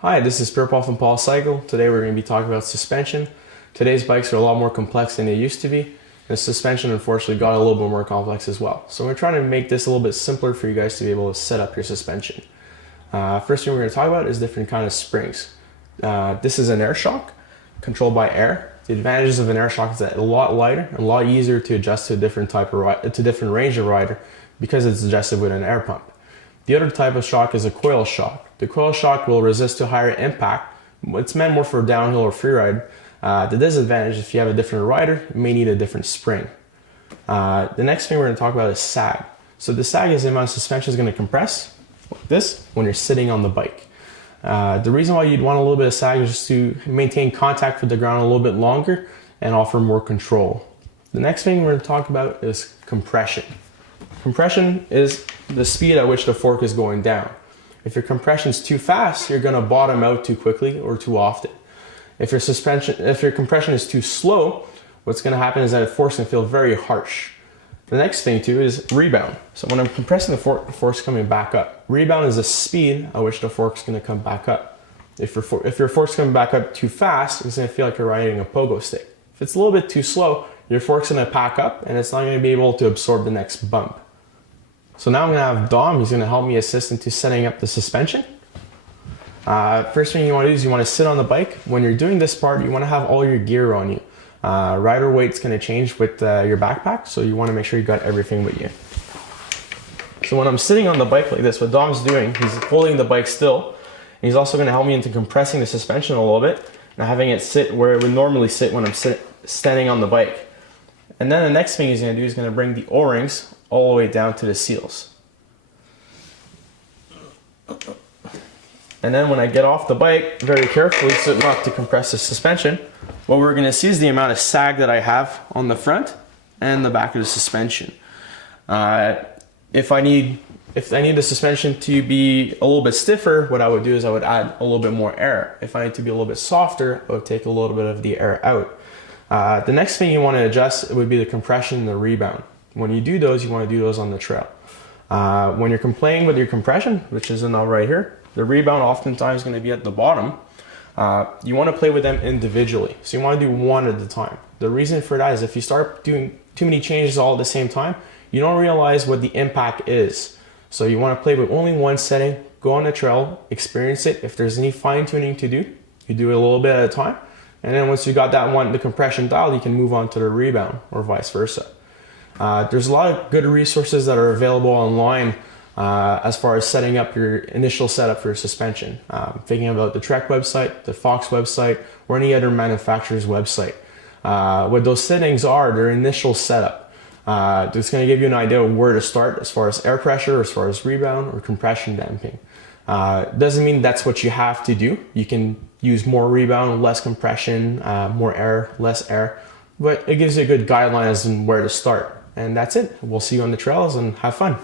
Hi, this is Paul from Paul Cycle. Today we're going to be talking about suspension. Today's bikes are a lot more complex than they used to be. And the suspension unfortunately got a little bit more complex as well. So we're trying to make this a little bit simpler for you guys to be able to set up your suspension. First thing we're going to talk about is different kind of springs. This is an air shock controlled by air. The advantages of an air shock is that it's a lot lighter and a lot easier to adjust to a different range of rider because it's adjusted with an air pump. The other type of shock is a coil shock. The coil shock will resist to higher impact. It's meant more for downhill or freeride. The disadvantage, if you have a different rider, you may need a different spring. The next thing we're going to talk about is sag. So the sag is the amount of suspension is going to compress like this when you're sitting on the bike. The reason why you'd want a little bit of sag is just to maintain contact with the ground a little bit longer and offer more control. The next thing we're going to talk about is compression. Compression is the speed at which the fork is going down. If your compression is too fast, you're going to bottom out too quickly or too often. If your compression is too slow, what's going to happen is that the fork's going to feel very harsh. The next thing too is rebound. So when I'm compressing the fork's coming back up. Rebound is the speed at which the fork's going to come back up. If your fork's coming back up too fast, it's going to feel like you're riding a pogo stick. If it's a little bit too slow, your fork's going to pack up and it's not going to be able to absorb the next bump. So now I'm going to have Dom, he's going to help me assist into setting up the suspension. First thing you want to do is you want to sit on the bike. When you're doing this part, you want to have all your gear on you. Rider weight's going to change with your backpack, so you want to make sure you got everything with you. So when I'm sitting on the bike like this, what Dom's doing, he's holding the bike still. And he's also going to help me into compressing the suspension a little bit and having it sit where it would normally sit when I'm standing on the bike. And then the next thing he's going to do is going to bring the O-rings all the way down to the seals. And then when I get off the bike, very carefully, so not to compress the suspension, what we're going to see is the amount of sag that I have on the front and the back of the suspension. If I need the suspension to be a little bit stiffer, what I would do is I would add a little bit more air. If I need to be a little bit softer, I would take a little bit of the air out. The next thing you want to adjust would be the compression and the rebound. When you do those, you want to do those on the trail. When you're playing with your compression, which is now right here, the rebound oftentimes is going to be at the bottom. You want to play with them individually. So you want to do one at a time. The reason for that is if you start doing too many changes all at the same time, you don't realize what the impact is. So you want to play with only one setting, go on the trail, experience it. If there's any fine tuning to do, you do it a little bit at a time. And then once you got that one, the compression dialed, you can move on to the rebound or vice versa. There's a lot of good resources that are available online as far as setting up your initial setup for your suspension. Thinking about the Trek website, the Fox website, or any other manufacturer's website. What those settings are, their initial setup. It's going to give you an idea of where to start as far as air pressure, as far as rebound or compression damping. Doesn't mean that's what you have to do. You can use more rebound, less compression, more air, less air, but it gives you a good guideline as to where to start. And that's it. We'll see you on the trails and have fun.